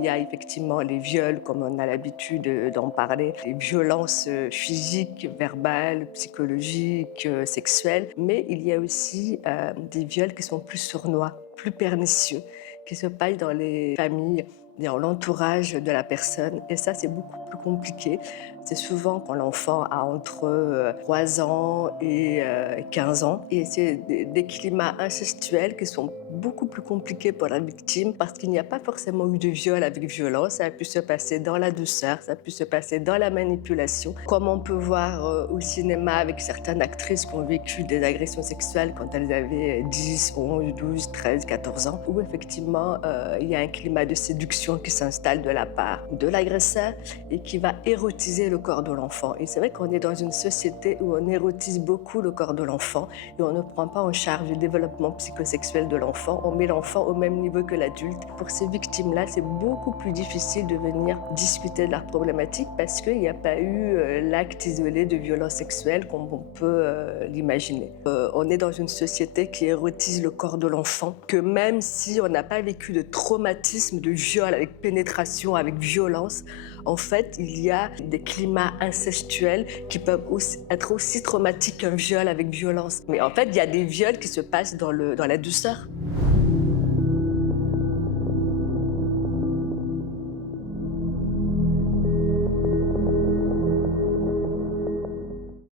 il y a effectivement les viols, comme on a l'habitude d'en parler, les violences physiques, verbales, psychologiques, sexuelles, mais il y a aussi des viols qui sont plus sournois, plus pernicieux, qui se passent dans les familles, dans l'entourage de la personne. Et ça, c'est beaucoup plus compliqué. C'est souvent quand l'enfant a entre 3 ans et 15 ans. Et c'est des climats incestuels qui sont beaucoup plus compliqués pour la victime parce qu'il n'y a pas forcément eu de viol avec violence. Ça a pu se passer dans la douceur, ça a pu se passer dans la manipulation. Comme on peut voir au cinéma avec certaines actrices qui ont vécu des agressions sexuelles quand elles avaient 10, 11, 12, 13, 14 ans, où effectivement il y a un climat de séduction qui s'installe de la part de l'agresseur et qui va érotiser le corps de l'enfant. Et c'est vrai qu'on est dans une société où on érotise beaucoup le corps de l'enfant et on ne prend pas en charge le développement psychosexuel de l'enfant. On met l'enfant au même niveau que l'adulte. Pour ces victimes-là, c'est beaucoup plus difficile de venir discuter de leur problématique parce qu'il n'y a pas eu l'acte isolé de violence sexuelle comme on peut l'imaginer. On est dans une société qui érotise le corps de l'enfant, que même si on n'a pas vécu de traumatisme, de viol avec pénétration, avec violence, en fait, il y a des climats incestuels qui peuvent être aussi traumatiques qu'un viol avec violence. Mais en fait, il y a des viols qui se passent dans la douceur.